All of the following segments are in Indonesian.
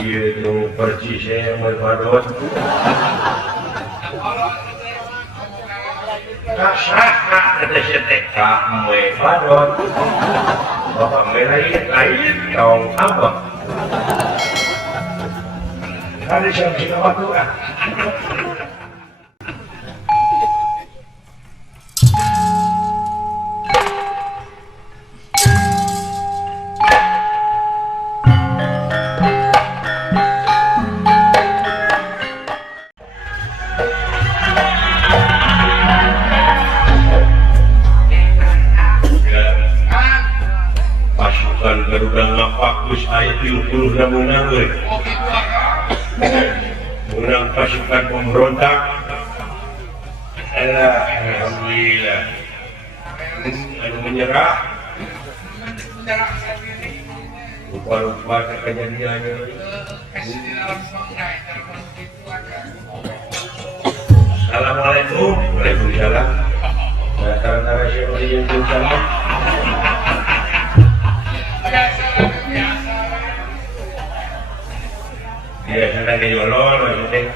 itu percis saya berpadot. Kasaha ada setek berpadot. Bapak lain dong apa? Ada siapa sih waktu kan? Ayat 70 dan menang menang pasukan pemberontak. Alhamdulillah anu menyerah rupa-rupa kejadiannya. Assalamualaikum. Waalaikumsalam. Tara-tara siapa yang salam. Ya, sedang dijolor, penting.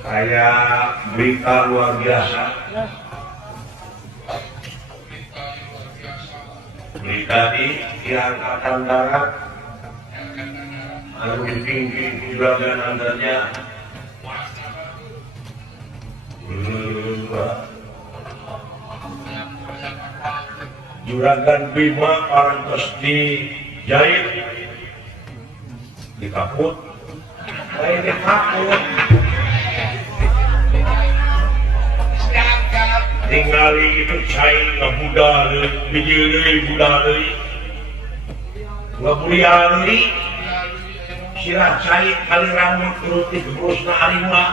Kayak berita luar biasa. Berita di Angkatan Darat, anu tinggi juragan antaranya. Juragan Bima parantos dijahit dikaput lain dikaput tinggali itu cai ngabuda bijil buda ngabulia deui sirah cai kali rambut turut digerus na harimah.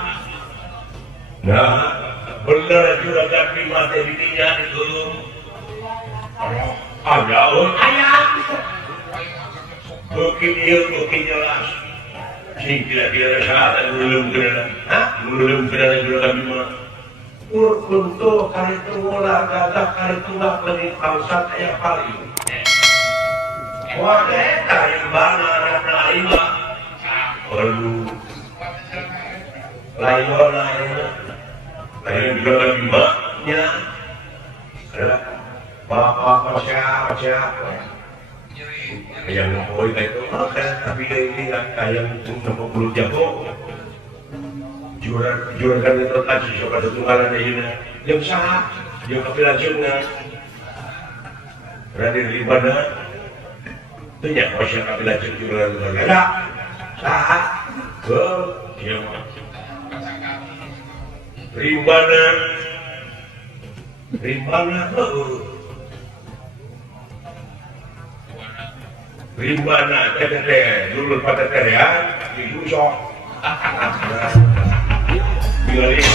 Nah bener Juragan Bima teh didinya itu ayah bukit jelas sing kira-kira saat belum kena Juragan Bima untuk kali tulah gagak kali tulah lebih bangsat ayah paling wah eta yang bana anak lainnya perlu lain Juragan Bima nya adalah Bapak siapa yang ngomong itu tapi ini yang untuk bulu jago juragan itu tadi coba tunggalan ini yang sah yang kepilajarnya Raden Ribana itu ya masih kepilajar juragan ada sah ke siapa Ribana Rimana tete dulu pada terian di busok bila ini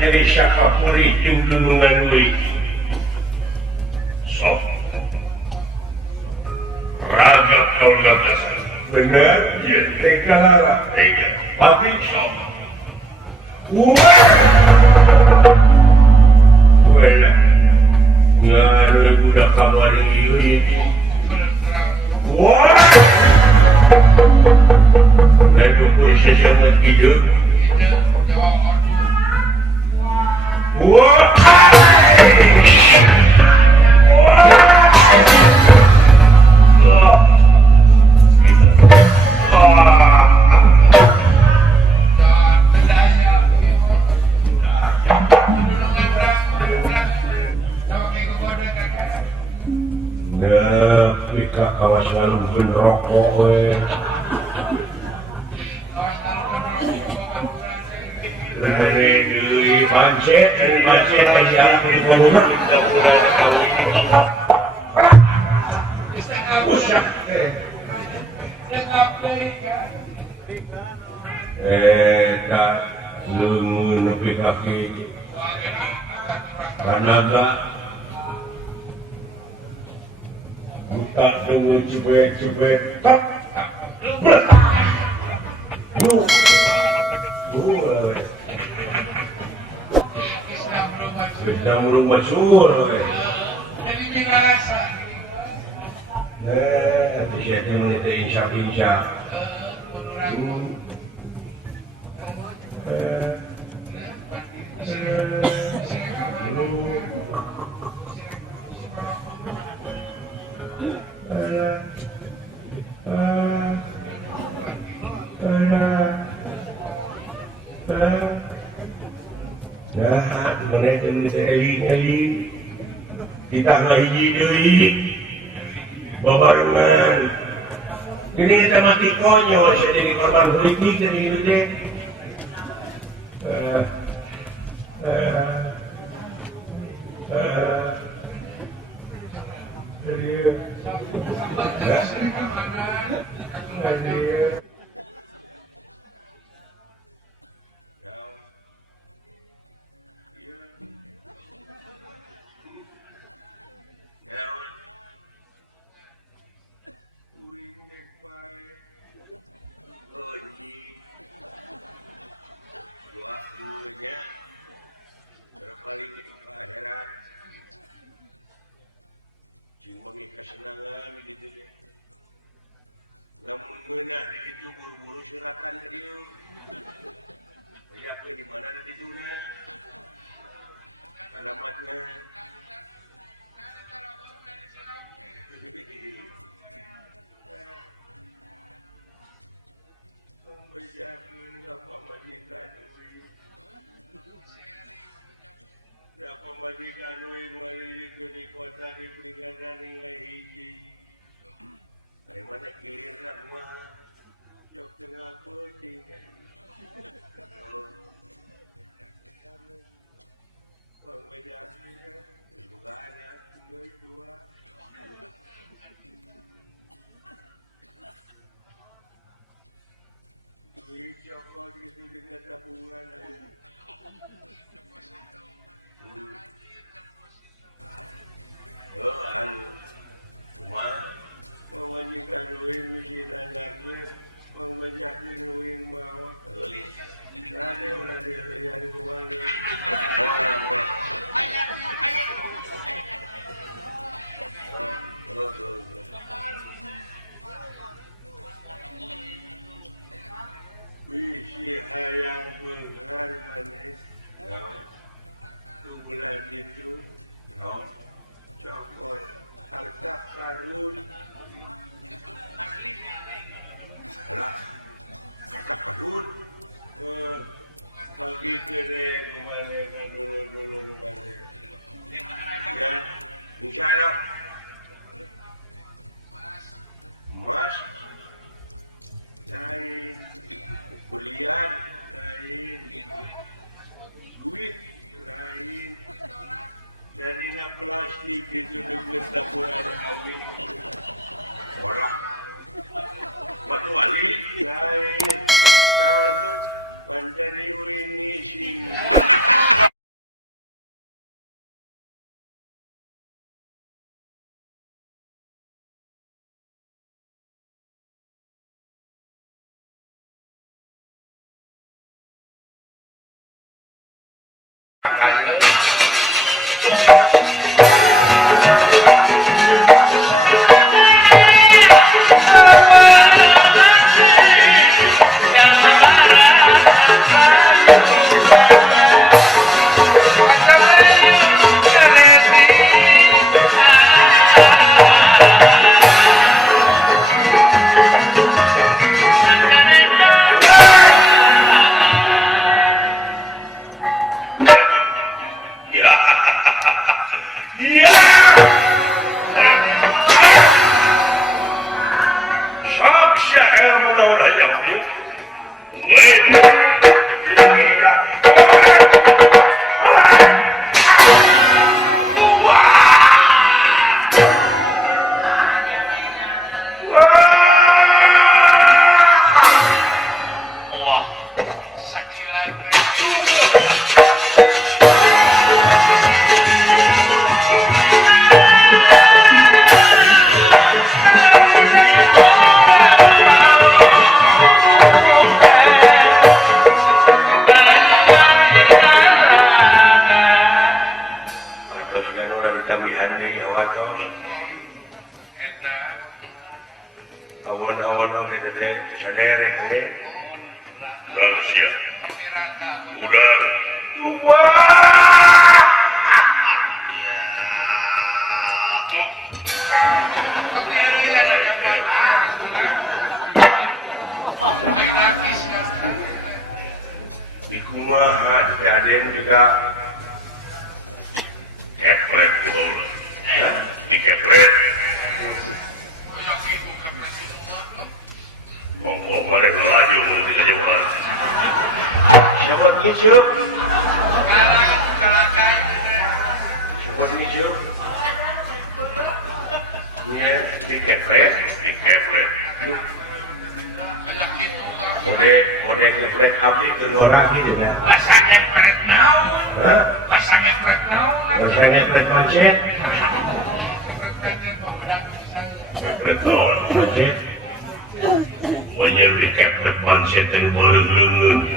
jadi syakapuri yang dulungan wih sok raga kau lantas benar ya tega lara tega tapi sok wah wala nggak ada budak kamar ini wah dan kumpul sesangat hidup wah rokok we. Deui pancet aja di rumah usah eta leungeun nepi kaki kanaga buta dengan cubek-cubek tak lu sedang rumah sur bisa menit insya kita hiji deui babarengan ini kita mati konyol jadi korban politik jadi itu deh dong. Awan-awan oke teh saderek teh. Rahasia. Udah. Wah. Di kumaha di Aden juga kepret gitu. Di kepret. Monggo mari laju mesti kajuan. Siapa ngisuk? Siapa ngisuk? Iya, di kepret. Mode kepret abdi jeung orang gitu ya. Bahasa kepret naon? Bahasa kepret naon? Bahasa kepret macet. Kepret naon? Macet. Pokoknya di kepret macet yang boleh-boleh.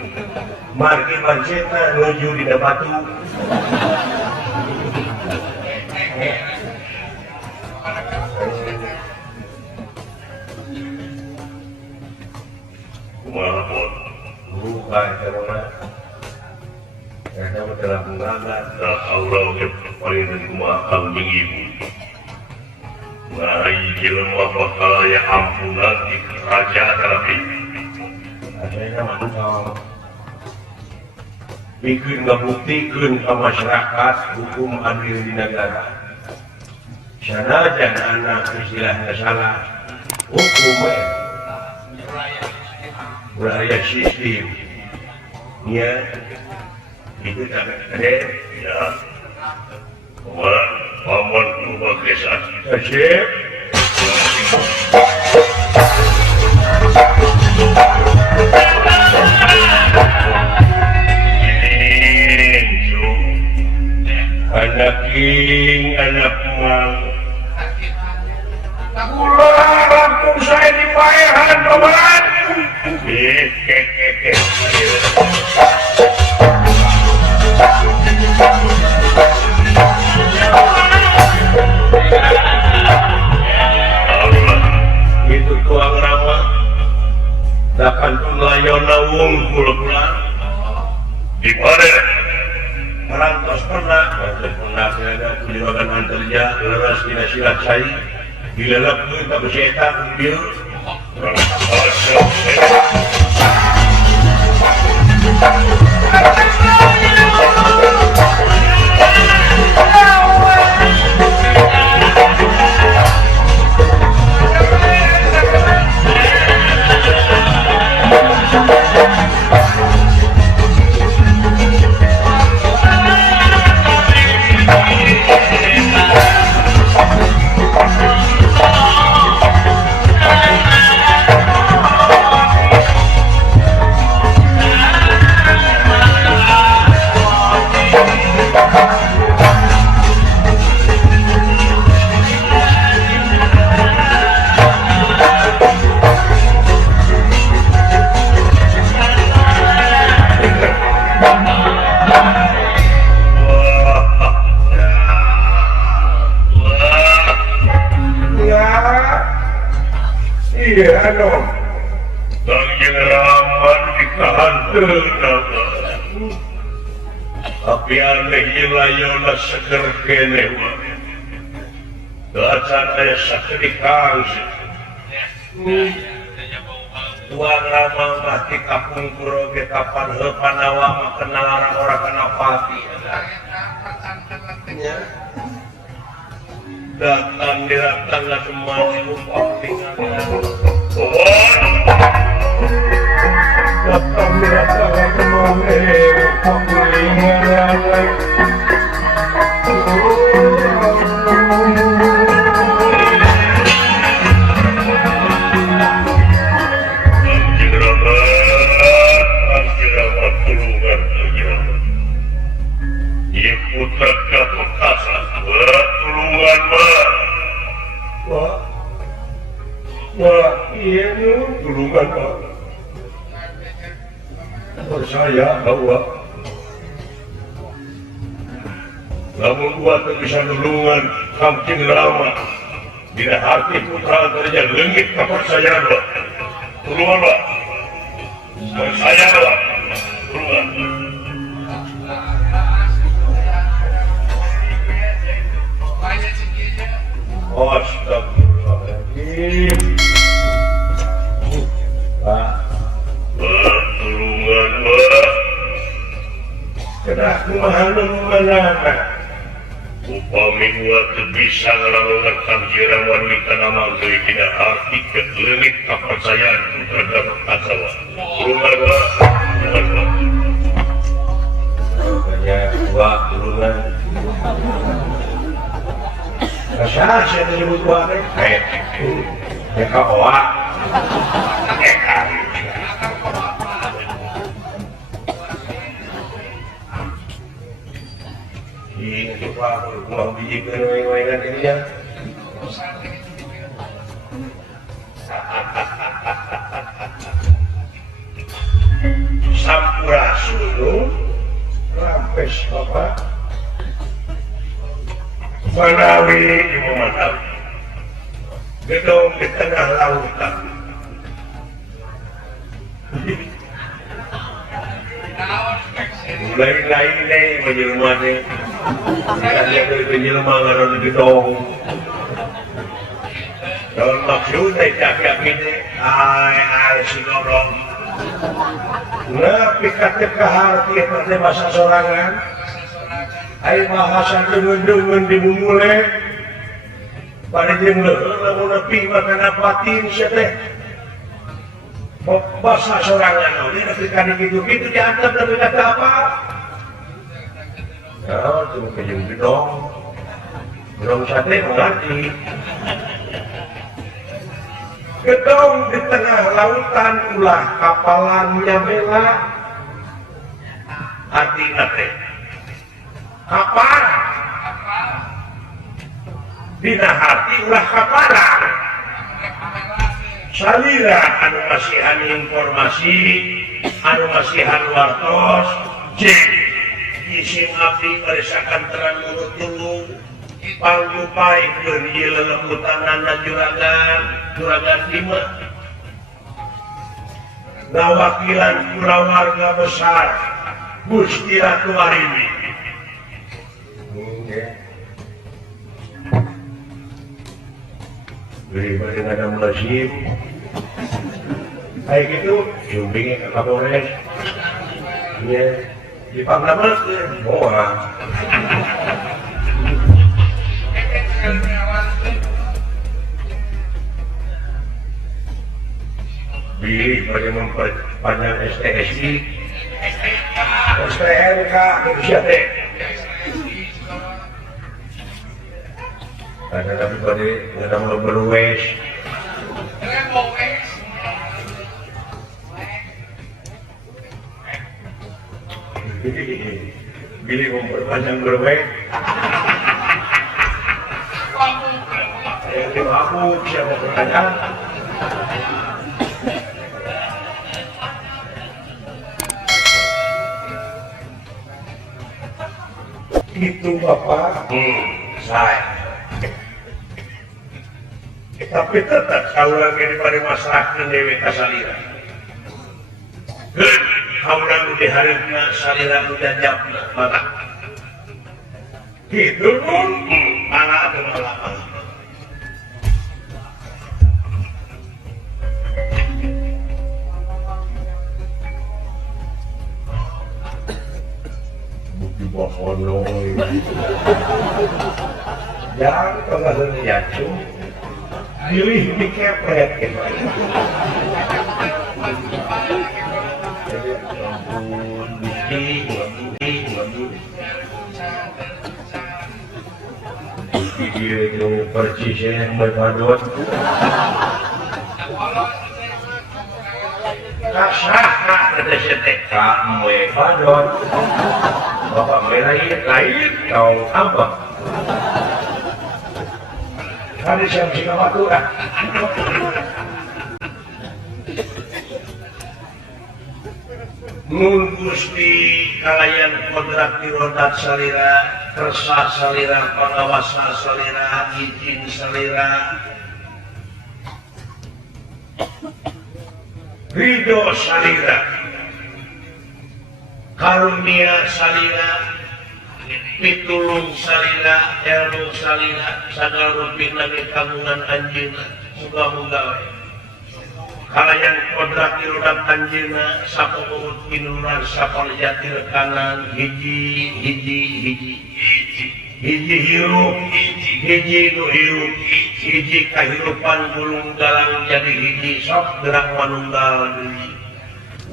Margi macetna nuju di batu. Walaupun bukan karena telah menganggap Allah paling dari mahal mengibu. Nah, ilmu bakal ya ampunan di kerajaan tapi adanya mantap. Bikin ngebuktikan ke masyarakat hukum adil di negara. Sanajan anak istilahnya salah hukumnya. Beraya sistem ya itu sangat keren ya paman ubah kesan kasih anak king anak mang ulah langsung saya dipaehan paman. Itu tuang rawa dakan layon nawung pula di mana merantos pernah ada kulimakan antarja leras tidak silat cai dilalap kita bersyaitan ambil iya dong Tangjeng Raman ditahan tenang tapi aneh ilayona seger kene dacan aya sakedikang tuan Rama mati kapung kuro ge kapan heupan awak kenal orang kena pati datang semua lupa tinggal datang semua lupa tinggal percaya bahwa namun gua bisa nulungan Kamcing Rama bila hati putra terjadi lengit kepercayaan lo keluar lo percaya lo keluar astagfirullahaladzim Pak pertulungan Pak kenapa kumahan mana upami gua bisa ngelalukan kamjiran wanita nama dari tidak arti kelengit kepercayaan terhadap akawa keluar gua makanya gua turunan kasar saya disebut gua ya kawa ini Pak, kurang biji keren-keren ini ya. Sampurasun, rampes Bapak. Manawi ibu mantap. Gedung di tengah lautan. Lain-lain menjelmanya dia dari penjelma ngaron gedong dalam maksudnya cakap ini ay sinorong nah pikatnya ke hati seperti bahasa sorangan ay bahasa dengan dimulai pada jengler namun nabi makan apatin siya teh bahasa sorangan ini nafikan gitu-gitu diantar tapi kata apa ya, cuma kejeng gedong gedong sate mengerti gedong di tengah lautan ulah kapalannya bela hati nate kapal dina hati ulah kapalan salira anu masihan informasi anu masihan wartos jadi isim abdi meresakan terang mulut tulung panggupai beri lelemutanana juragan 5 nawakilan kulawarga besar Gusti Ratu Warini beri dengan lazim kayak gitu jumbingnya ke Kapolres ya dipanggilkan boa pilih pada memperpanjang STSI STNK Indonesia teh karena kami pada kita mau berwes pilih memperpanjang berwes yang aku siapa bertanya itu Bapak saya tapi tetap saulang ini pada masyarakat Dewi Kasalira saulang di haripna salira jajabna mata gitu pun anak atau malam bukti bohong jangan pengaruh yacu pilih dikepret gitu jadi ampun bukti dia itu percisnya yang berpadot kasaha kata setek kamu padot bapak lain kau apa hari siang singa waktu dah Nun Gusti kalayan kodrat rodat salira kersa salira pangawasa salira izin salira ridho salira karunia salira pitulung salira ilmu salira sagala rupi nage kagungan anjeunna muga-muga we kalayan kodrat rodat anjeunna sapopoot kinuran sapaljati rekanan hiji hirup hiji nu hirup hiji kahirupan gulung galang jadi hiji sok gerak manunggal deui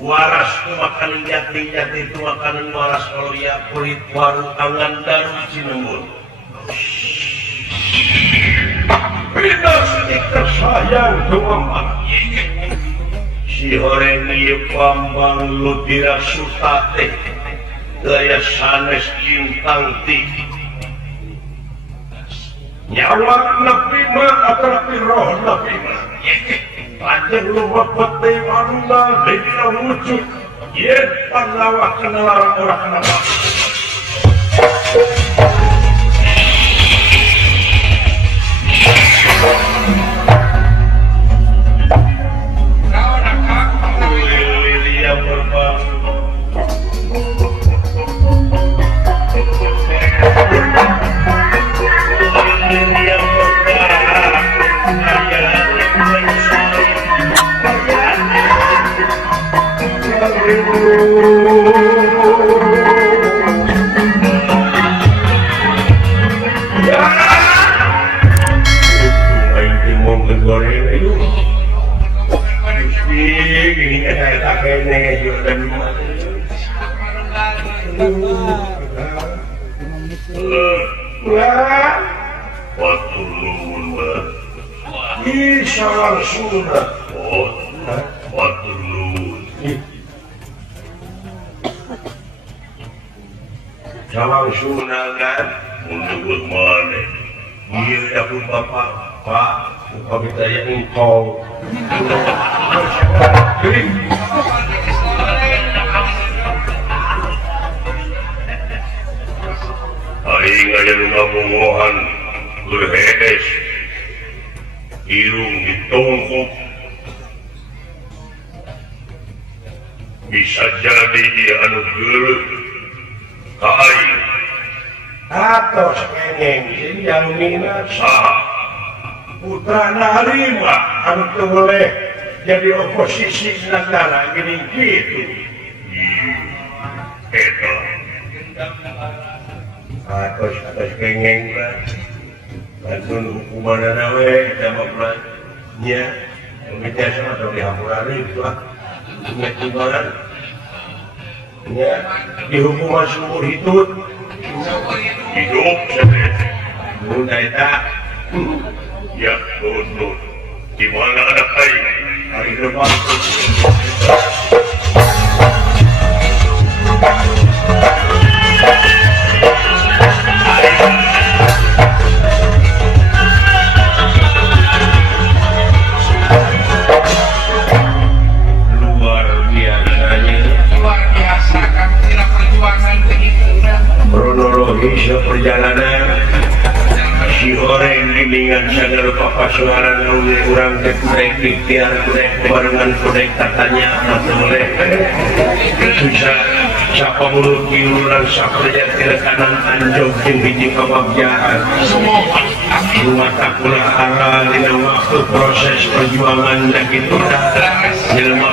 waras makan jati itu makanan waras kalau ya kulit waru angan daru cinembun bina sedikit sayang tumama si horeng ieu pambang ludira sutate gaya sanes cintang ti nyawa nepi mah atrapi roh nepi mah panjang lupa peti manunggal dina wujud yen panlawa kenalara orang kenapa Salam sunangan untuk mana? Iya, aku bapak, Pak, kami tanya engkau. Aing aja ngamungohan berhedes, irung ditongkok, bisa jadi dia anu geuleuh. Hai, atau sekengeng yang minat sah putra narima anu boleh jadi oposisi negara gini gitu. Itu atau sekengeng lah, kantun hukuman nawe sama pelannya, kita sama atau dihampurani gitu lah, hukuman. Ya, dihukuman seumur hidup bunda eta ya betul gimana ada hari depan kronologi perjalanan si horeng bimbingan sagala papasuaran urang teh kudek ikhtiar kudek barengan kudek katanya boleh susah siapa mulut kiluran saperja tilekanan anjog jeung biji pababjaan rumah takula arah dina waktu proses perjuangan dan kita jelema